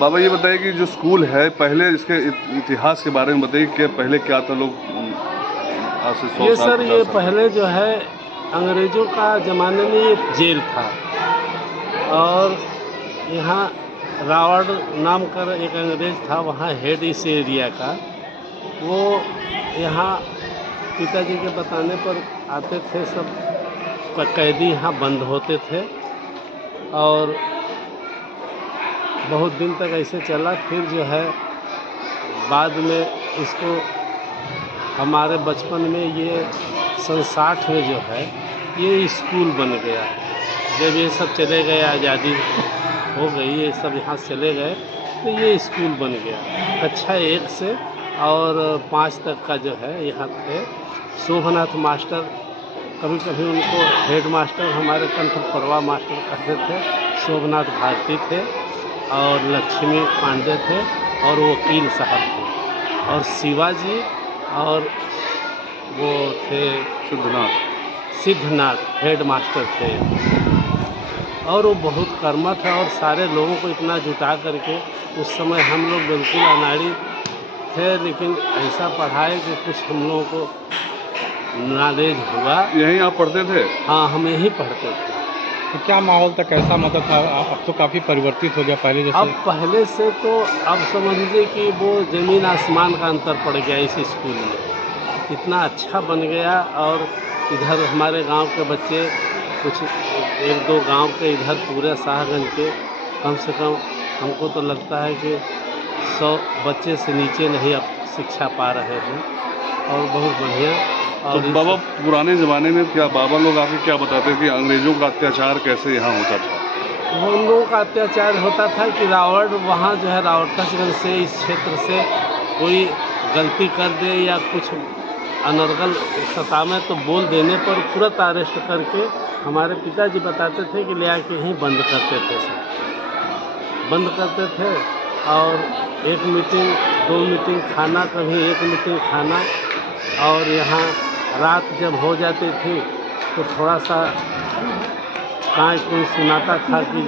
बाबा ये बताइए कि जो स्कूल है पहले इसके इतिहास के बारे में बताइए कि पहले क्या था। लोग आज से 100 ये साल सर 50 ये साल पहले जो है अंग्रेज़ों का ज़माने में ये जेल था और यहाँ रावण नाम का एक अंग्रेज़ था, वहाँ हेड इस एरिया का। वो यहाँ पिताजी के बताने पर आते थे, सब कैदी यहाँ बंद होते थे और बहुत दिन तक ऐसे चला। फिर जो है बाद में इसको हमारे बचपन में ये सन 60 में जो है ये स्कूल बन गया। जब ये सब चले गए, आज़ादी हो गई, ये सब यहाँ से चले गए तो ये स्कूल बन गया। कक्षा 1 से और 5 तक का जो है यहाँ थे। शोभनाथ मास्टर, कभी कभी उनको हेड मास्टर हमारे कंठपरवा मास्टर कहते थे। शोभनाथ भारती थे और लक्ष्मी पांडे थे और वकील साहब थे और शिवाजी और वो थे सिद्धनाथ हेड मास्टर थे। और वो बहुत कर्मठ है और सारे लोगों को इतना जुटा करके, उस समय हम लोग बिल्कुल अनाड़ी थे, लेकिन ऐसा पढ़ाए कि कुछ हम लोगों को नॉलेज हुआ। यहीं आप पढ़ते थे? हाँ, हम यहीं पढ़ते थे। तो क्या माहौल था, कैसा मतलब था? अब तो काफ़ी परिवर्तित हो गया पहले जैसे। अब पहले से तो अब समझ लीजिए कि वो ज़मीन आसमान का अंतर पड़ गया इस स्कूल में। इतना अच्छा बन गया और इधर हमारे गांव के बच्चे, कुछ 1-2 गांव के, इधर पूरे शाहगंज के कम से कम हमको तो लगता है कि 100 बच्चे से नीचे नहीं अब शिक्षा पा रहे हैं और बहुत बढ़िया। और तो बाबा पुराने ज़माने में क्या बाबा लोग आके क्या बताते थे, अंग्रेज़ों का अत्याचार कैसे यहाँ होता था? उन लोगों का अत्याचार होता था कि रावण वहाँ जो है रावणगंज से, इस क्षेत्र से कोई गलती कर दे या कुछ अनर्गल सता में तो बोल देने पर तुरंत अरेस्ट करके हमारे पिताजी बताते थे कि ले आके यहीं बंद करते थे। सब बंद करते थे और 1 मीटिंग 2 मीटिंग खाना, कभी 1 मीटिंग खाना। और यहाँ रात जब हो जाती थी तो थोड़ा सा कोई सुनाता था कि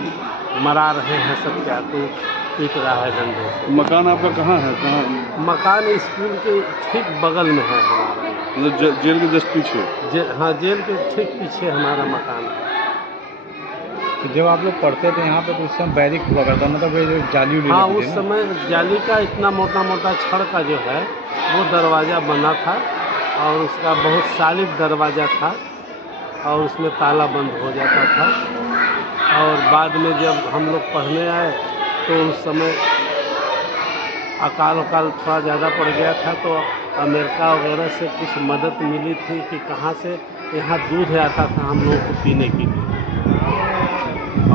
मरा रहे हैं सब, क्या तो पीट रहा है डंडे से। मकान आपका कहाँ है? कहाँ? मकान स्कूल के ठीक बगल में है हमारा, मतलब जेल के जस्ट पीछे? हाँ, जेल के ठीक पीछे हमारा मकान है। तो जब आप लोग पढ़ते थे यहाँ पे तो उस समय बैरिक हुआ करता, मतलब ये जो जाली उली हाँ, लगती उस थी ना? समय जाली का इतना मोटा मोटा छड़ का जो है वो दरवाज़ा बना था और उसका बहुत सॉलिड दरवाज़ा था और उसमें ताला बंद हो जाता था। और बाद में जब हम लोग पढ़ने आए तो उस समय अकाल थोड़ा ज़्यादा पड़ गया था, तो अमेरिका वगैरह से कुछ मदद मिली थी कि कहाँ से यहाँ दूध आता था हम लोगों को पीने के लिए,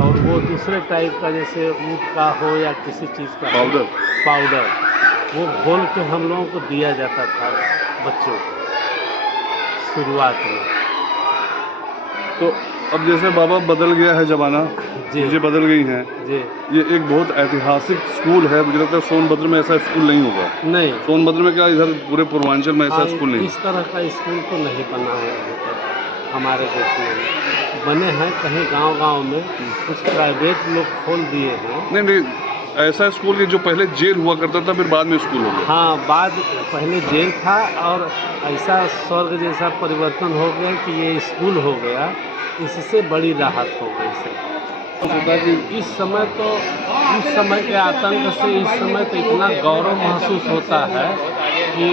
और वो दूसरे टाइप का जैसे ऊँट का हो या किसी चीज़ का पाउडर वो घोल के हम लोगों को दिया जाता था बच्चों को शुरुआत में। तो अब जैसे बाबा बदल गया है ज़माना, चीज़ें बदल गई हैं जी। ये एक बहुत ऐतिहासिक स्कूल है, मुझे लगता है सोनभद्र में ऐसा स्कूल नहीं होगा। नहीं, सोनभद्र में क्या इधर पूरे पूर्वांचल में ऐसा स्कूल नहीं? इस तरह का स्कूल तो नहीं बना है अभी तक हमारे देखने में। बने हैं कहीं गांव-गांव में, कुछ प्राइवेट लोग खोल दिए हैं। नहीं, ऐसा स्कूल जो पहले जेल हुआ करता था फिर बाद में स्कूल हो गया। हाँ, पहले जेल था और ऐसा स्वर्ग जैसा परिवर्तन हो गया कि ये स्कूल हो गया, इससे बड़ी राहत हो गई सर। इस समय तो उस समय के आतंक से इस समय तो इतना गौरव महसूस होता है कि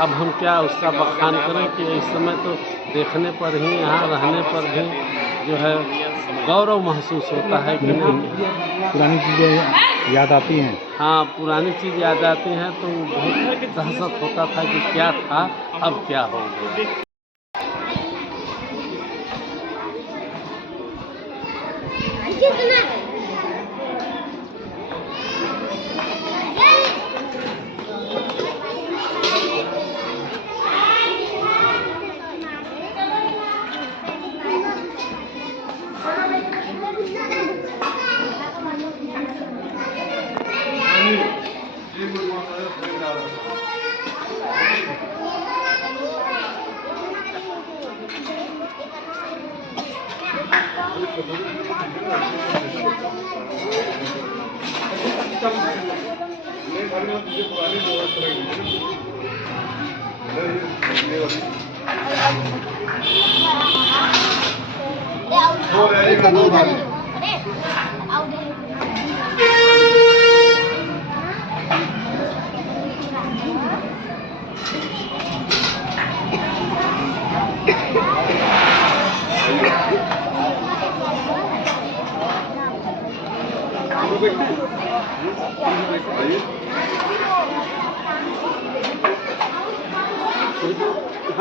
अब हम क्या उसका बखान करें कि इस समय तो देखने पर ही, यहाँ रहने पर भी जो है गौरव महसूस होता है कि नहीं, पुरानी चीज़ें याद आती हैं। हाँ, पुरानी चीज़ याद आती हैं तो बहुत दहशत होता था कि क्या था अब क्या हो गया।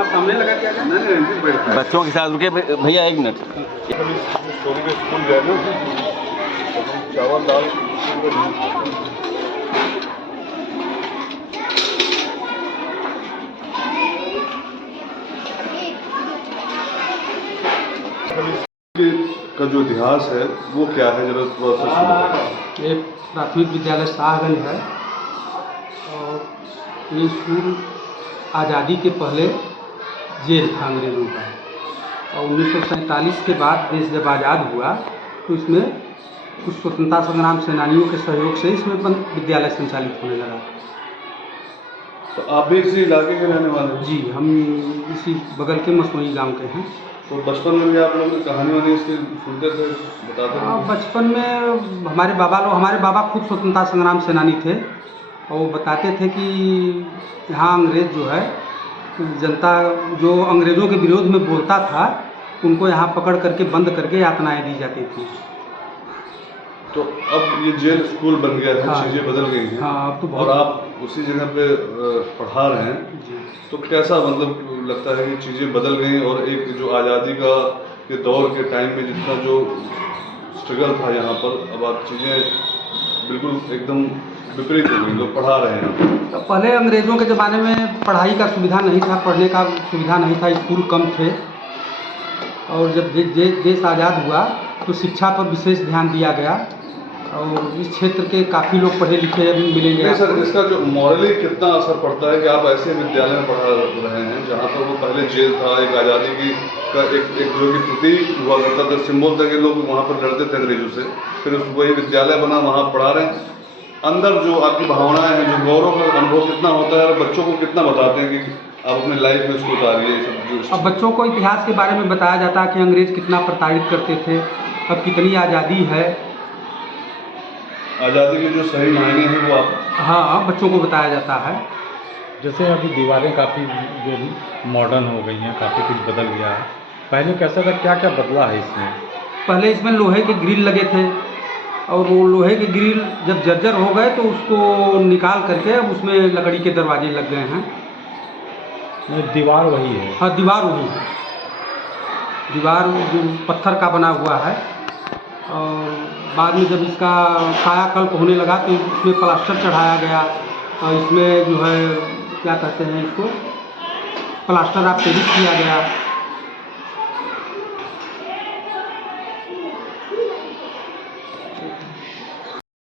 सामने लगा क्या? नहीं बैठ बच्चों के साथ रुके भैया, एक मिनट। स्कूल गए ना, तो हम चावल दाल का जो इतिहास है वो क्या है, जरा थोड़ा सा बताइए। ये प्राथमिक विद्यालय शाहगंज है और ये स्कूल आज़ादी के पहले जेल था अंग्रेज़ों का, और 1947 के बाद देश जब आज़ाद हुआ तो इसमें कुछ स्वतंत्रता संग्राम सेनानियों के सहयोग से इसमें विद्यालय संचालित होने लगा। तो आप भी इसी इलाके के रहने वाले हैं? जी, हम इसी बगल के मसोई गांव के हैं। तो बचपन में भी आप लोग कहानी वानी इसकी सुनते थे, बताते थे? बचपन में हमारे बाबा खुद स्वतंत्रता संग्राम सेनानी थे, और वो बताते थे कि यहाँ अंग्रेज़ जो है, जनता जो अंग्रेज़ों के विरोध में बोलता था उनको यहाँ पकड़ करके बंद करके यातनाएं दी जाती थी। तो अब ये जेल स्कूल बन गया है, हाँ, चीज़ें बदल गई हैं। हाँ, अब तो और बहुत। आप उसी जगह पे पढ़ा रहे हैं, जी। तो कैसा मतलब लगता है कि चीज़ें बदल गई, और एक जो आज़ादी का के दौर के टाइम में जितना जो स्ट्रगल था यहाँ पर, अब आप चीज़ें बिल्कुल एकदम विपरीत हो गई, लोग पढ़ा रहे हैं। तो पहले अंग्रेज़ों के ज़माने में पढ़ाई का सुविधा नहीं था, पढ़ने का सुविधा नहीं था, स्कूल कम थे, और जब देश आज़ाद हुआ तो शिक्षा पर विशेष ध्यान दिया गया, और इस क्षेत्र के काफ़ी लोग पढ़े लिखे अभी मिलेंगे। नहीं सर, इसका जो मॉरली कितना असर पड़ता है कि आप ऐसे विद्यालय में पढ़ा रहे हैं जहाँ पर वो पहले जेल था, एक आज़ादी की का एक जो कि प्रतीक हुआ करता था, सिंबल था कि लोग वहाँ पर लड़ते थे अंग्रेजों से, फिर वही विद्यालय बना, वहाँ पढ़ा रहे हैं। अंदर जो आपकी भावनाएं हैं, जो गौरव का अनुभव कितना होता है, और बच्चों को कितना बताते हैं कि आप अपने लाइफ में उसको उतारिए सब। अब बच्चों को इतिहास के बारे में बताया जाता है कि अंग्रेज़ कितना प्रताड़ित करते थे, अब कितनी आज़ादी है, आज़ादी के जो सही मायने हैं वो आप। हाँ, बच्चों को बताया जाता है। जैसे अभी दीवारें काफ़ी जो मॉडर्न हो गई हैं, काफ़ी कुछ बदल गया है, पहले कैसा था, क्या क्या बदला है इसमें? पहले इसमें लोहे के ग्रिल लगे थे, और वो लोहे के ग्रिल जब जर्जर हो गए तो उसको निकाल करके अब उसमें लकड़ी के दरवाजे लग गए हैं। नहीं, दीवार वही है। हाँ, दीवार वही है, दीवार जो पत्थर का बना हुआ है, और बाद में जब इसका कायाकल्प होने लगा तो इसमें प्लास्टर चढ़ाया गया, और इसमें जो है क्या कहते हैं इसको, प्लास्टर ऑफ पेरिस किया गया।